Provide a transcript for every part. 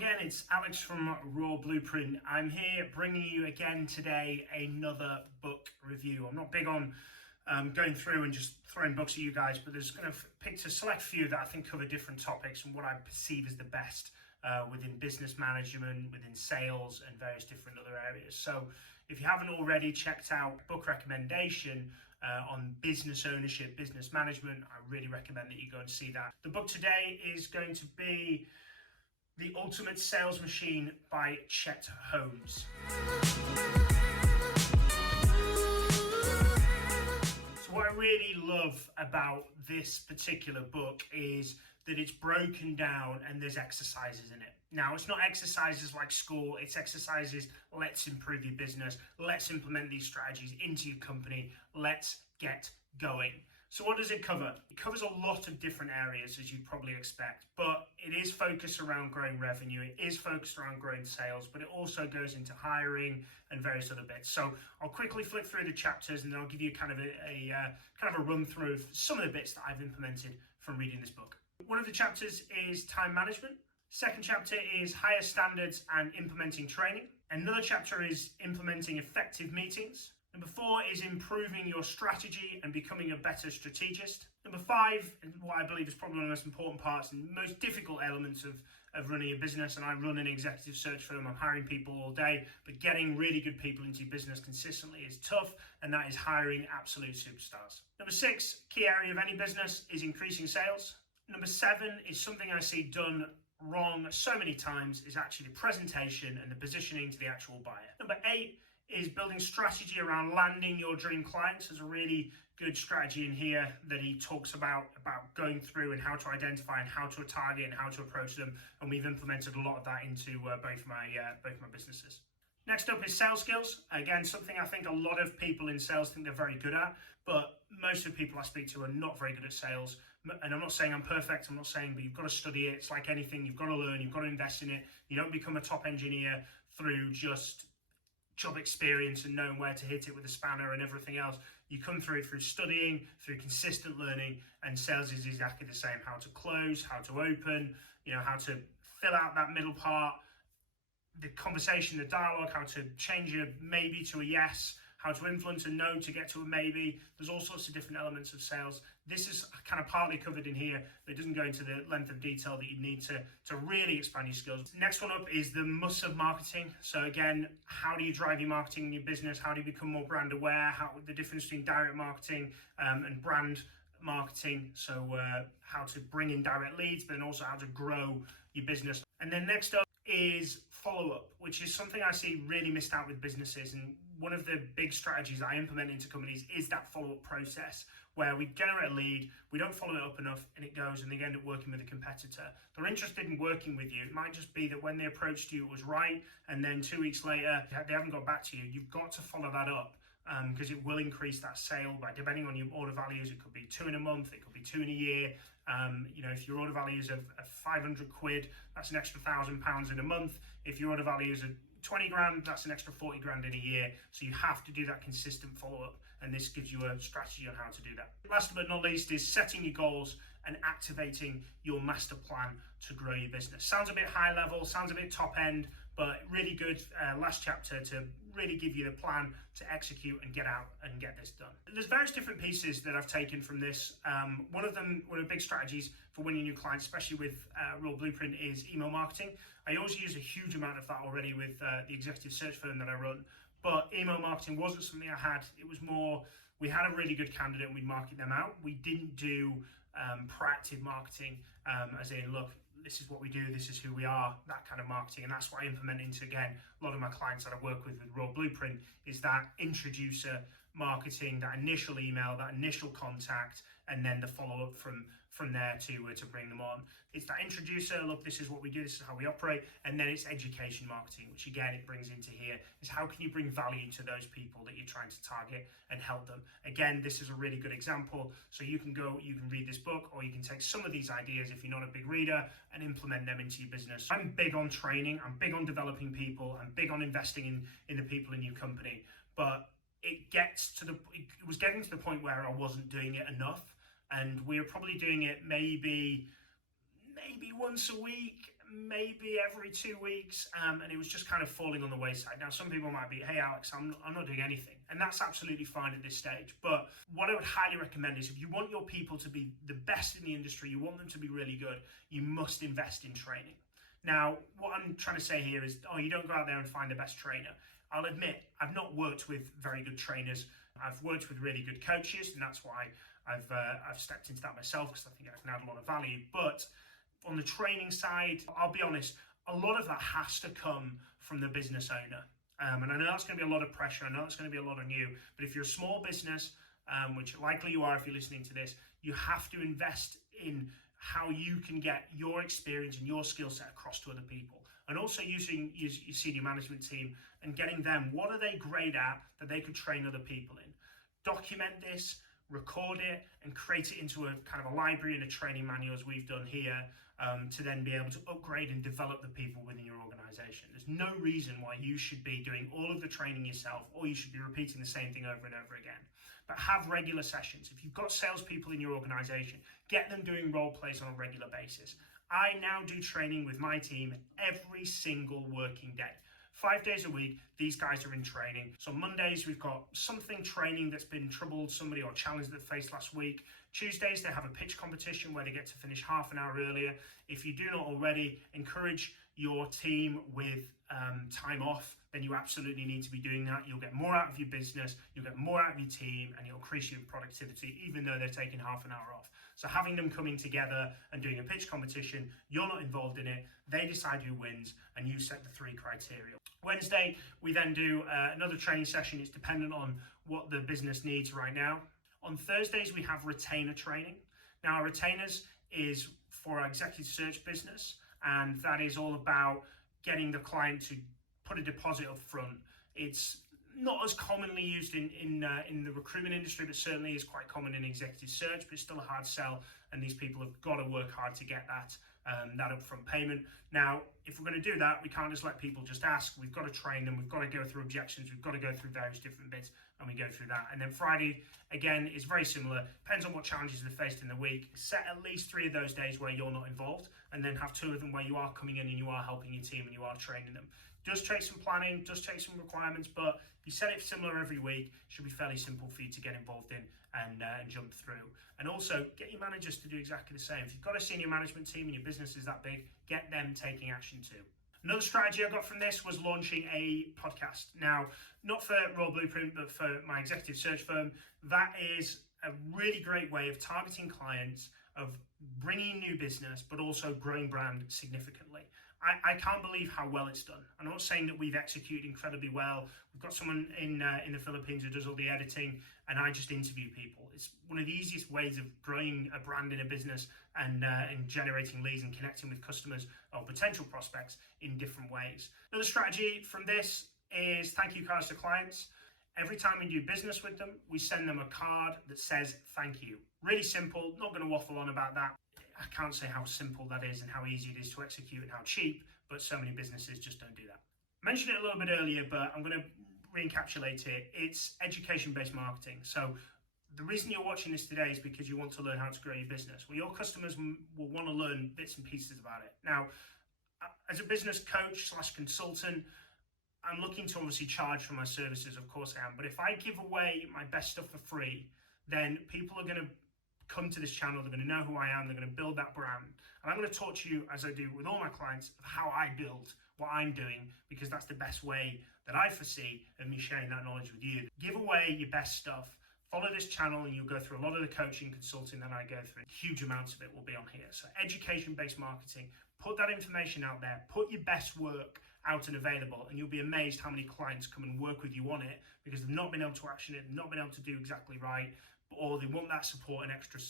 again, it's Alex from Raw Blueprint. I'm here bringing you again today another book review. I'm not big on going through and just throwing books at you guys, but there's kind of picked a select few that I think cover different topics and what I perceive as the best within business management, within sales, and various different other areas. So if you haven't already checked out book recommendation on business ownership, business management, I really recommend that you go and see that. The book today is going to be The Ultimate Sales Machine by Chet Holmes. So what I really love about this particular book is that it's broken down and there's exercises in it. Now, it's not exercises like school, it's exercises, let's improve your business, let's implement these strategies into your company, let's get going. So what does it cover? It covers a lot of different areas, as you'd probably expect, but it is focused around growing revenue, it is focused around growing sales, but it also goes into hiring and various other bits. So I'll quickly flip through the chapters and then I'll give you kind of a run through of some of the bits that I've implemented from reading this book. One of the chapters is time management. Second chapter is higher standards and implementing training. Another chapter is implementing effective meetings. Number 4 is improving your strategy and becoming a better strategist. Number 5, and what I believe is probably one of the most important parts and most difficult elements of running a business, and I run an executive search firm, I'm hiring people all day, but getting really good people into your business consistently is tough, and that is hiring absolute superstars. Number 6, key area of any business is increasing sales. Number 7 is something I see done wrong so many times, is actually the presentation and the positioning to the actual buyer. Number 8 is building strategy around landing your dream clients. There's a really good strategy in here that he talks about going through and how to identify and how to target and how to approach them. And we've implemented a lot of that into both my businesses. Next up is sales skills. Again, something I think a lot of people in sales think they're very good at, but most of the people I speak to are not very good at sales. And I'm not saying I'm perfect, I'm not saying, but you've got to study it. It's like anything, you've got to learn, you've got to invest in it. You don't become a top engineer through just job experience and knowing where to hit it with a spanner and everything else. You come through it through studying, through consistent learning, and sales is exactly the same. How to close, how to open, how to fill out that middle part, the conversation, the dialogue, how to change a maybe to a yes, how to influence a no to get to a maybe. There's all sorts of different elements of sales. This is kind of partly covered in here, but it doesn't go into the length of detail that you need to really expand your skills. Next one up is the must of marketing. So again, how do you drive your marketing in your business? How do you become more brand aware? The difference between direct marketing and brand marketing. So how to bring in direct leads, but then also how to grow your business. And then next up is follow-up, which is something I see really missed out with businesses. And one of the big strategies I implement into companies is that follow-up process where we generate a lead, we don't follow it up enough, and it goes and they end up working with a competitor. They're interested in working with you. It might just be that when they approached you, it was right, and then 2 weeks later, they haven't got back to you. You've got to follow that up. Because it will increase that sale by, depending on your order values, it could be 2 in a month, it could be 2 in a year. If your order values of 500 quid, that's an extra £1,000 in a month. If your order values are 20 grand, that's an extra 40 grand in a year. So you have to do that consistent follow-up, and this gives you a strategy on how to do that. Last but not least is setting your goals and activating your master plan to grow your business. Sounds a bit high level, sounds a bit top end, but really good last chapter to really give you the plan to execute and get out and get this done. There's various different pieces that I've taken from this. One of the big strategies for winning new clients, especially with Raw Blueprint, is email marketing. I always use a huge amount of that already with the executive search firm that I run, but email marketing wasn't something I had. It was more, we had a really good candidate and we'd market them out. We didn't do proactive marketing, as in, look, this is what we do, this is who we are, that kind of marketing. And that's what I implement into, again, a lot of my clients that I work with Raw Blueprint, is that introducer marketing, that initial email, that initial contact, and then the follow-up from there to bring them on. It's that introducer, look, this is what we do, this is how we operate, and then it's education marketing, which again, it brings into here, is how can you bring value to those people that you're trying to target and help them. Again, this is a really good example, so you can read this book, or you can take some of these ideas if you're not a big reader and implement them into your business. I'm big on training, I'm big on developing people, I'm big on investing in the people in your company, but it was getting to the point where I wasn't doing it enough, and we were probably doing it maybe once a week, maybe every 2 weeks, and it was just kind of falling on the wayside. Now, some people might be, hey, Alex, I'm not doing anything. And that's absolutely fine at this stage. But what I would highly recommend is if you want your people to be the best in the industry, you want them to be really good, you must invest in training. Now, what I'm trying to say here is, you don't go out there and find the best trainer. I'll admit, I've not worked with very good trainers. I've worked with really good coaches, and that's why I've stepped into that myself, because I think I can add a lot of value. But on the training side, I'll be honest, a lot of that has to come from the business owner. And I know that's going to be a lot of pressure. I know it's going to be a lot on you. But if you're a small business, which likely you are if you're listening to this, you have to invest in how you can get your experience and your skill set across to other people. And also using your senior management team and getting them, what are they great at that they could train other people in? Document this, record it, and create it into a kind of a library and a training manual, as we've done here, to then be able to upgrade and develop the people within your organization. There's no reason why you should be doing all of the training yourself, or you should be repeating the same thing over and over again. But have regular sessions. If you've got salespeople in your organization, get them doing role plays on a regular basis. I now do training with my team every single working day. 5 days a week, these guys are in training. So Mondays, we've got something training that's been troubled somebody or challenged that they faced last week. Tuesdays, they have a pitch competition where they get to finish half an hour earlier. If you do not already, encourage your team with time off, then you absolutely need to be doing that. You'll get more out of your business, you'll get more out of your team, and you'll increase your productivity, even though they're taking half an hour off. So having them coming together and doing a pitch competition, you're not involved in it, they decide who wins, and you set the 3 criteria. Wednesday, we then do another training session. It's dependent on what the business needs right now. On Thursdays, we have retainer training. Now, our retainers is for our executive search business, and that is all about getting the client to put a deposit up front. It's not as commonly used in the recruitment industry, but certainly is quite common in executive search, but it's still a hard sell, and these people have got to work hard to get that upfront payment. Now, if we're going to do that, we can't just let people just ask. We've got to train them. We've got to go through objections. We've got to go through various different bits, and we go through that. And then Friday, again, is very similar. Depends on what challenges they're faced in the week. Set at least 3 of those days where you're not involved, and then have 2 of them where you are coming in and you are helping your team and you are training them. Does take some planning, does take some requirements, but if you set it similar every week, it should be fairly simple for you to get involved in and jump through. And also, get your managers to do exactly the same. If you've got a senior management team and your business is that big, get them taking action too. Another strategy I got from this was launching a podcast. Now, not for Raw Blueprint, but for my executive search firm. That is a really great way of targeting clients, of bringing new business, but also growing brand significantly. I can't believe how well it's done. I'm not saying that we've executed incredibly well. We've got someone in the Philippines who does all the editing, and I just interview people. It's one of the easiest ways of growing a brand in a business and generating leads and connecting with customers or potential prospects in different ways. Another strategy from this is thank you cards to clients. Every time we do business with them, we send them a card that says thank you. Really simple, not going to waffle on about that. I can't say how simple that is and how easy it is to execute and how cheap, but so many businesses just don't do that. I mentioned it a little bit earlier, but I'm going to re-encapsulate it. It's education-based marketing. So the reason you're watching this today is because you want to learn how to grow your business. Well, your customers will want to learn bits and pieces about it. Now, as a business coach / consultant, I'm looking to obviously charge for my services, of course I am. But if I give away my best stuff for free, then people are going to come to this channel, they're going to know who I am, they're going to build that brand. And I'm going to talk to you, as I do with all my clients, of how I build what I'm doing, because that's the best way that I foresee of me sharing that knowledge with you. Give away your best stuff. Follow this channel and you'll go through a lot of the coaching, consulting that I go through. Huge amounts of it will be on here. So education-based marketing, put that information out there, put your best work out and available, and you'll be amazed how many clients come and work with you on it because they've not been able to action it, not been able to do exactly right, or they want that support and extra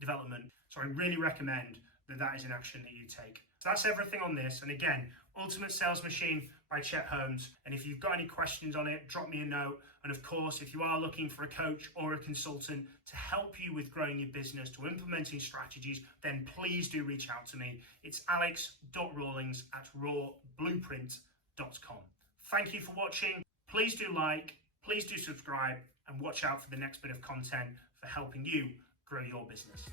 development. So I really recommend that is an action that you take. So that's everything on this. And again, Ultimate Sales Machine by Chet Holmes. And if you've got any questions on it, drop me a note. And of course, if you are looking for a coach or a consultant to help you with growing your business, to implementing strategies, then please do reach out to me. It's alex.rawlings@rawblueprint.com. Thank you for watching. Please do like, please do subscribe, and watch out for the next bit of content for helping you grow your business.